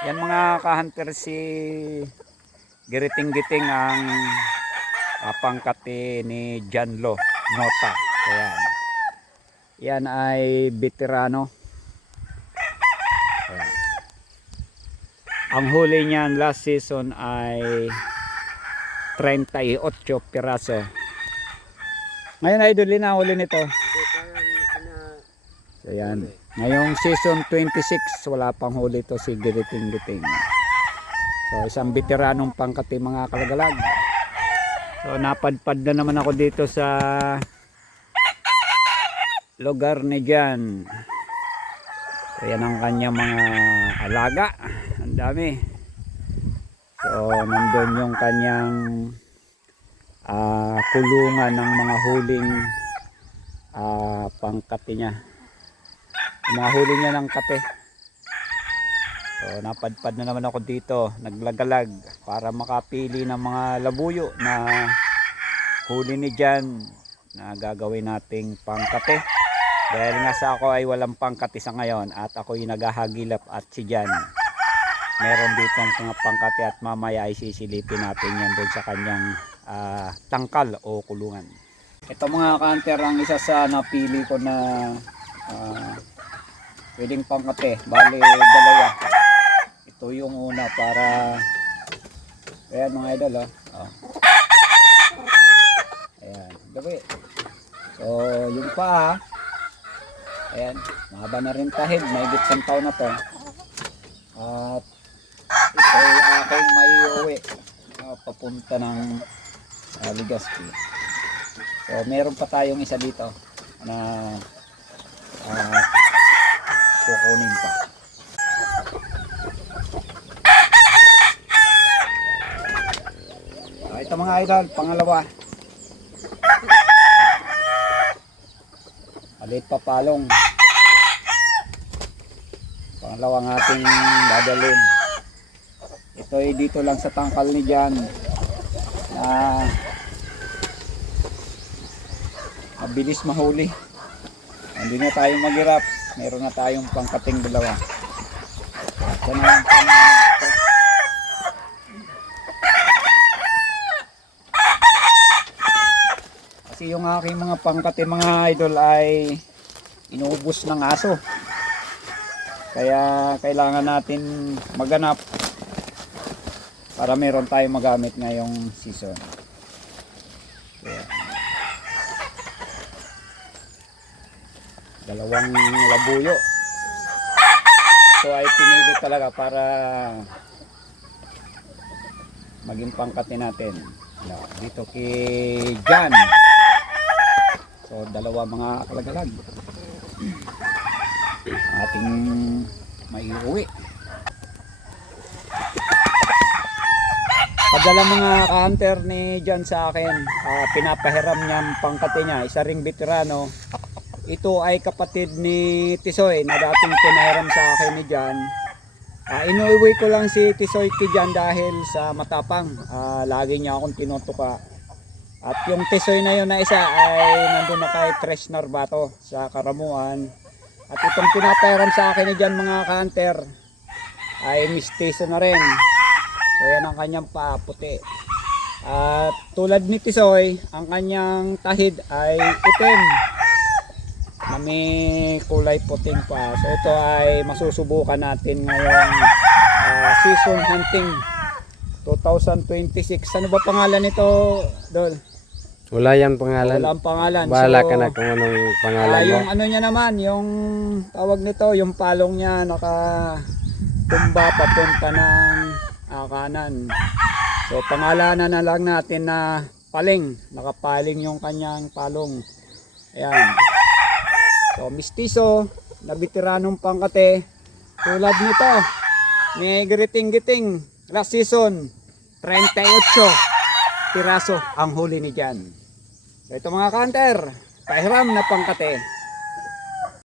Yan mga ka-hunter, si Giriting-giting ang pangkati ni Janlo Nota. Ayan. Yan ay veterano. Ayan. Ang huli niyan last season ay 38 piraso. Ngayon idol na huli nito. So yan. Ngayong season 26 wala pang huli to si Giriting-giting. So isang veteranong pangkati mga kalagalag. So napadpad na naman ako dito sa lugar ni Jan. So yan ang kanyang mga alaga. Ang dami. So nandun yung kanyang kulungan ng mga huling pangkati niya. Yung mga huli niya ng kate. So napadpad na naman ako dito, naglagalag para makapili ng mga labuyo na huli ni Jan na gagawin nating pangkate. Dahil nga sa ako ay walang pangkate sa ngayon at ako'y naghahagilap at si Jan meron ditong mga pangkate at mamaya ay sisilipin natin yan doon sa kanyang tangkal o kulungan. Ito mga ka-hunter ang isa sa napili ko na pwedeng pangkate. Bali dalawa. Ito yung una para ayan mga idol ayan gabi. So yung paa ayan mahaba na rin tahid, may isang taon na to at ito ay aking may uwi papunta ng Legazpi. So meron pa tayong isa dito na kukunin pa. Ito mga idol, pangalawa. Maliit pa palong. Pangalawang ating dadalhin. Ito ay dito lang sa tangkal ni Jan na mabilis mahuli. Hindi na tayo maghirap. Meron na tayong pangkating dalawa. Ito na lang. Kasi yung aking mga pangkate mga idol ay inuubos ng aso. Kaya kailangan natin maghanap para meron tayong magamit ngayong season. Kaya, dalawang labuyo. Ito ay pinili talaga para maging pangkati natin. Dito kay Jan. So dalawa mga kalagalag. Ating maiuwi. Padala mga ka-hunter ni Jan sa akin. Pinapahiram niya ang pangkati niya. Isa ring veterano. Ito ay kapatid ni Tisoy na dating pinahiram sa akin ni Jan. Inuwi ko lang si Tisoy kay Jan dahil sa matapang. Lagi niya akong tinutuka. At yung Tisoy na yun na isa ay nandun na kay Tres Narvato sa Karamuan. At itong pinapahiram sa akin ni Jan mga ka-hunter ay mistiso na rin. So yan ang kanyang paa puti. At tulad ni Tisoy, ang kanyang tahid ay itim na may kulay puting pa. So ito ay masusubukan natin ngayong season hunting 2026. Ano ba pangalan nito, Dol? Wala yan pangalan. Wala ang pangalan. Bahala so, ka na kung anong pangalan mo. Yung ano niya naman, yung tawag nito, yung palong niya nakatumba papunta ng kanan. So pangalanan na lang natin na paling. Nakapaling yung kanyang palong. Ayan. So mistiso na veteranong pangkate tulad nito ni Giriting-giting last season 38 piraso ang huli ni Jan. So ito mga ka-hunter, pahiram na pangkate.